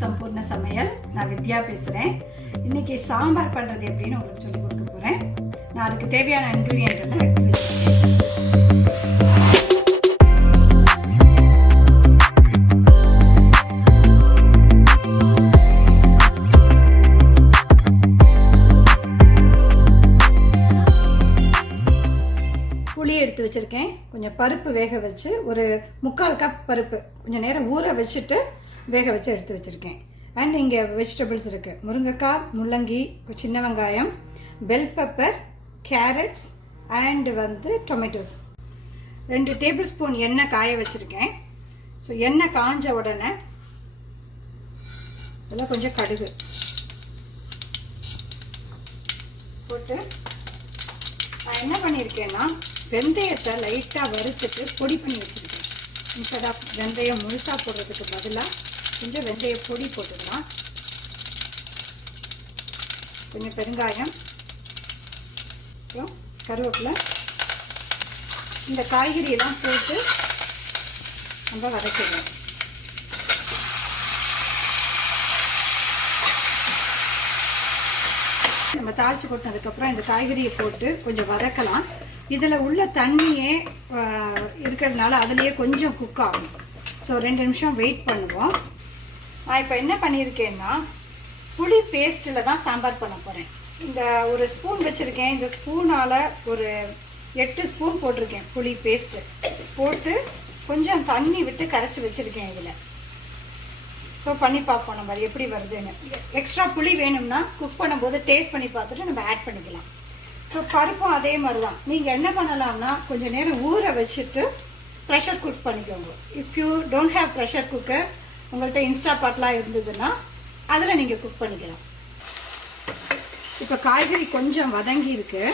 சம்பூர்ண சமையல். நான் வித்யா பேசுகிறேன். இன்றைக்கி சாம்பார் பண்ணுறது எப்படின்னு உங்களுக்கு சொல்லிக் கொடுக்க போகிறேன். நான் அதுக்கு தேவையான இன்க்ரீடியன்ட் எல்லாம் எடுத்து வச்சுருக்கேன். புளி எடுத்து வச்சுருக்கேன். கொஞ்சம் பருப்பு வேக வச்சு ஒரு 3/4 கப் பருப்பு கொஞ்சம் நேரம் ஊற வச்சுட்டு வேக வச்சு எடுத்து வச்சுருக்கேன். அண்ட் இங்கே வெஜிடபிள்ஸ் இருக்குது. முருங்கைக்காய், முள்ளங்கி, சின்ன வெங்காயம், bell pepper, carrots and tomatoes. 2 table spoon எண்ணெய் காய வச்சுருக்கேன். ஸோ எண்ணெய் காஞ்ச உடனே இதெல்லாம் கொஞ்சம் கடுகு போட்டு நான் என்ன பண்ணியிருக்கேன்னா வெந்தயத்தை லைட்டாக வறுத்துட்டு பொடி பண்ணி வச்சுருக்கேன். இன்ஸ்டெட் ஆஃப் வெந்தயம் முழுசாக போடுறதுக்கு பதிலாக கொஞ்சம் வெந்தய பொடி போட்டுக்கலாம். கொஞ்சம் பெருங்காயம், அப்புறம் கருவேப்பிலை, இந்த காய்கறியெல்லாம் போட்டு நம்ம வதக்கிடலாம். நம்ம தாளித்து கொட்டினதுக்கப்புறம் இந்த காய்கறியை போட்டு கொஞ்சம் வதக்கலாம். இதில் உள்ள தண்ணியே இருக்கிறதுனால அதுலேயே கொஞ்சம் குக் ஆகும். ஸோ 2 நிமிஷம் வெயிட் பண்ணுவோம். நான் இப்போ என்ன பண்ணியிருக்கேன்னா புளி பேஸ்ட்டில் தான் சாம்பார் பண்ண போகிறேன். இந்த ஒரு ஸ்பூன் வச்சுருக்கேன். இந்த ஸ்பூனால் ஒரு 8 ஸ்பூன் போட்டிருக்கேன் புளி பேஸ்ட்டு போட்டு கொஞ்சம் தண்ணி விட்டு கரைச்சி வச்சுருக்கேன். இதில் ஸோ பண்ணி பார்ப்போம் நம்ம எப்படி வருதுன்னு. எக்ஸ்ட்ரா புளி வேணும்னா குக் பண்ணும்போது டேஸ்ட் பண்ணி பார்த்துட்டு நம்ம ஆட் பண்ணிக்கலாம். ஸோ பருப்பும் அதே மாதிரி தான். நீங்கள் என்ன பண்ணலாம்னா கொஞ்சம் நேரம் ஊற வச்சுட்டு ப்ரெஷர் குக் பண்ணிக்கோங்க. If you don't have pressure cooker, உங்கள்கிட்ட இன்ஸ்டா பாட்லாம் இருந்ததுன்னா அதில் நீங்கள் குக் பண்ணிக்கலாம். இப்போ காய்கறி கொஞ்சம் வதங்கி இருக்கு.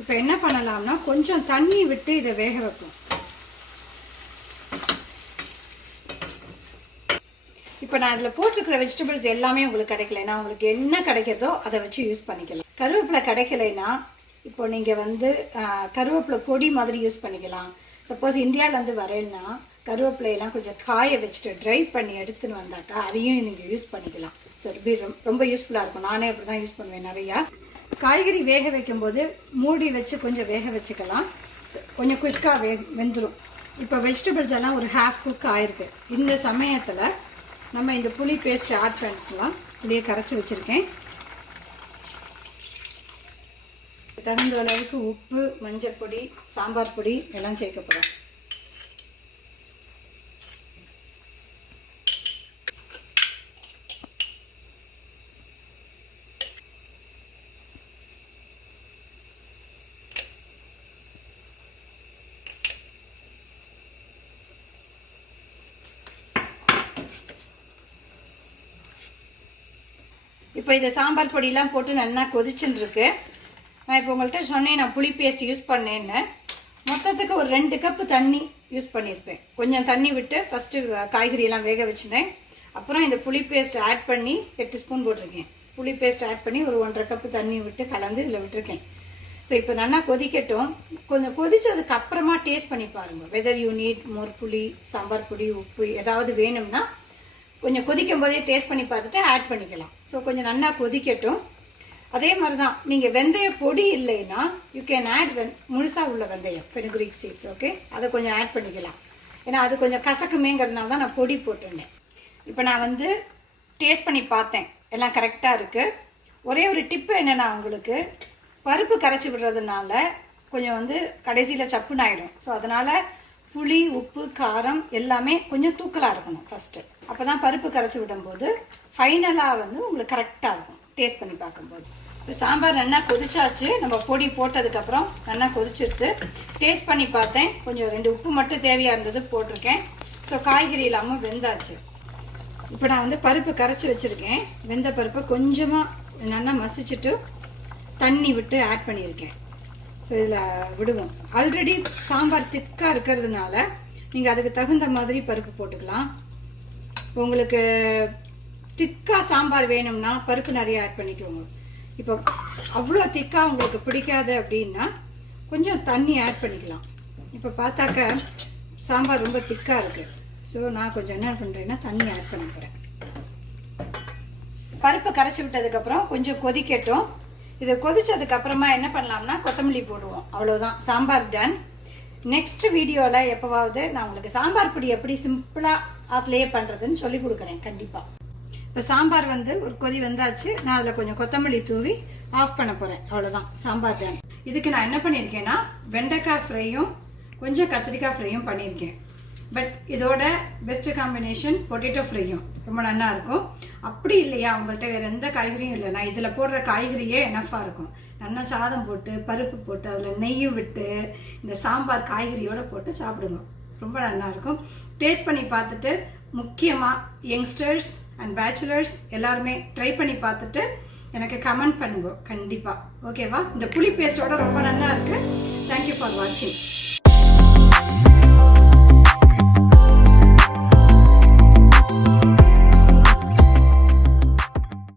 இப்போ என்ன பண்ணலாம்னா கொஞ்சம் தண்ணி விட்டு இதை வேக வைப்போம். இப்போ நான் அதில் போட்டிருக்கிற வெஜிடபிள்ஸ் எல்லாமே உங்களுக்கு கிடைக்கலைன்னா உங்களுக்கு என்ன கிடைக்கிறதோ அதை வச்சு யூஸ் பண்ணிக்கலாம். கருவேப்பிலை கிடைக்கலைன்னா இப்போ நீங்கள் கருவேப்பிலை பொடி மாதிரி யூஸ் பண்ணிக்கலாம். சப்போஸ் இந்தியாவிலேருந்து வரேன்னா கருவேப்பிலையெல்லாம் கொஞ்சம் காய வச்சுட்டு ட்ரை பண்ணி எடுத்துன்னு வந்தாக்கா அதையும் நீங்கள் யூஸ் பண்ணிக்கலாம். ஸோ ரொம்ப யூஸ்ஃபுல்லாக இருக்கும். நானே அப்படி தான் யூஸ் பண்ணுவேன் நிறையா. காய்கறி வேக வைக்கும்போது மூடி வச்சு கொஞ்சம் வேக வச்சுக்கலாம். கொஞ்சம் குயிக்காக வெந்துடும். இப்போ வெஜிடபிள்ஸ் எல்லாம் ஒரு ஹாஃப் குக் ஆயிருக்கு. இந்த சமயத்தில் நம்ம இந்த புளி பேஸ்ட் ஆட் பண்ணிக்கலாம். புளியை கரைச்சி வச்சுருக்கேன். தகுந்த அளவுக்கு உப்பு, மஞ்சள் பொடி, சாம்பார் பொடி எல்லாம் சேர்க்கப்படும். இப்போ இதை சாம்பார் பொடியெல்லாம் போட்டு நல்லா கொதிச்சுன்னு இருக்கு. நான் இப்போ உங்கள்கிட்ட சொன்னேன் நான் புளி பேஸ்ட் யூஸ் பண்ணேன்னு. மொத்தத்துக்கு ஒரு 2 கப்பு தண்ணி யூஸ் பண்ணியிருப்பேன். கொஞ்சம் தண்ணி விட்டு ஃபஸ்ட்டு காய்கறியெல்லாம் வேக வச்சுட்டேன். அப்புறம் இந்த புளி பேஸ்ட் ஆட் பண்ணி 8 ஸ்பூன் போட்டிருக்கேன். புளி பேஸ்ட் ஆட் பண்ணி ஒரு 1.5 கப்பு தண்ணி விட்டு கலந்து இதில் விட்டுருக்கேன். ஸோ இப்போ நல்லா கொதிக்கட்டும். கொஞ்சம் கொதிச்சதுக்கு அப்புறமா டேஸ்ட் பண்ணி பாருங்கள். வெதர் யூ நீட் மோர் புளி, சாம்பார் பொடி, உப்பு ஏதாவது வேணும்னா கொஞ்சம் கொதிக்கும் போதே டேஸ்ட் பண்ணி பார்த்துட்டு ஆட் பண்ணிக்கலாம். ஸோ கொஞ்சம் நல்லா கொதிக்கட்டும். அதே மாதிரி தான் நீங்கள் வெந்தய பொடி இல்லைன்னா யூ கேன் ஆட் முழுசாக உள்ள வெந்தயம், ஃபெனுக்ரீக் சீட்ஸ். ஓகே, அதை கொஞ்சம் ஆட் பண்ணிக்கலாம். ஏன்னா அது கொஞ்சம் கசக்குமேங்கிறதுனால தான் நான் பொடி போட்டுருந்தேன். இப்போ நான் டேஸ்ட் பண்ணி பார்த்தேன், எல்லாம் கரெக்டாக இருக்குது. ஒரே ஒரு டிப்பு என்னென்னா உங்களுக்கு பருப்பு கரைச்சி விடுறதுனால கொஞ்சம் கடைசியில் சப்புன்னு ஆகிடும். ஸோ அதனால் புளி, உப்பு, காரம் எல்லாமே கொஞ்சம் தூக்கலாக இருக்கணும் ஃபஸ்ட்டு. அப்போ தான் பருப்பு கரைச்சி விடும்போது ஃபைனலாக உங்களுக்கு கரெக்டாக இருக்கும் டேஸ்ட் பண்ணி பார்க்கும்போது. இப்போ சாம்பார் நல்லா கொதிச்சாச்சு. நம்ம பொடி போட்டதுக்கப்புறம் நல்லா கொதிச்சிருத்து டேஸ்ட் பண்ணி பார்த்தேன். கொஞ்சம் 2 உப்பு மட்டும் தேவையாக இருந்தது போட்டிருக்கேன். ஸோ காய்கறி இல்லாமல் வெந்தாச்சு. இப்போ நான் பருப்பு கரைச்சி வச்சுருக்கேன். வெந்த பருப்பை கொஞ்சமாக நல்லா மசிச்சுட்டு தண்ணி விட்டு ஆட் பண்ணியிருக்கேன். ஸோ இதில் விடுவோம். ஆல்ரெடி சாம்பார் திக்காக இருக்கிறதுனால நீங்கள் அதுக்கு தகுந்த மாதிரி பருப்பு போட்டுக்கலாம். உங்களுக்கு திக்காக சாம்பார் வேணும்னா பருப்பு நிறைய ஆட் பண்ணிக்கோங்க. இப்போ அவ்வளோ திக்காக உங்களுக்கு பிடிக்காது அப்படின்னா கொஞ்சம் தண்ணி ஆட் பண்ணிக்கலாம். இப்போ பார்த்தாக்க சாம்பார் ரொம்ப திக்காக இருக்குது. ஸோ நான் கொஞ்சம் என்ன பண்ணுறேன்னா தண்ணி ஆட் பண்ண போகிறேன். பருப்பை கரைச்சி விட்டதுக்கப்புறம் கொஞ்சம் கொதிக்கட்டும். இது கொதிச்சதுக்கப்புறமா என்ன பண்ணலாம்னா கொத்தமல்லி போடுவோம். அவ்வளோதான், சாம்பார் டன். நெக்ஸ்ட் வீடியோவில் எப்போவாவது நான் உங்களுக்கு சாம்பார் பொடி எப்படி சிம்பிளாக ஆற்றுலேயே பண்ணுறதுன்னு சொல்லி கொடுக்குறேன் கண்டிப்பாக. இப்போ சாம்பார் வந்து ஒரு கொதி வந்தாச்சு. நான் அதில் கொஞ்சம் கொத்தமல்லி தூவி ஆஃப் பண்ண போகிறேன். அவ்வளோதான், சாம்பார் டன். இதுக்கு நான் என்ன பண்ணியிருக்கேன்னா வெண்டைக்காய் ஃப்ரையும் கொஞ்சம் கத்திரிக்காய் ஃப்ரையும் பண்ணியிருக்கேன். பட் இதோட பெஸ்ட்டு காம்பினேஷன் பொட்டேட்டோ ஃப்ரையும் ரொம்ப நல்லா இருக்கும். அப்படி இல்லையா உங்கள்கிட்ட வேறு எந்த காய்கறியும் இல்லை, நான் இதில் போடுற காய்கறியே எனஃபாக இருக்கும். நல்லா சாதம் போட்டு பருப்பு போட்டு அதில் நெய்யும் விட்டு இந்த சாம்பார் காய்கறியோடு போட்டு சாப்பிடுங்க, ரொம்ப நல்லாயிருக்கும். டேஸ்ட் பண்ணி பார்த்துட்டு முக்கியமாக யங்ஸ்டர்ஸ் அண்ட் பேச்சுலர்ஸ் எல்லாருமே ட்ரை பண்ணி பார்த்துட்டு எனக்கு கமெண்ட் பண்ணுங்க கண்டிப்பாக. ஓகேவா? இந்த புளி பேஸ்ட்டோட ரொம்ப நல்லா இருக்குது. தேங்க்யூ ஃபார் வாட்சிங்.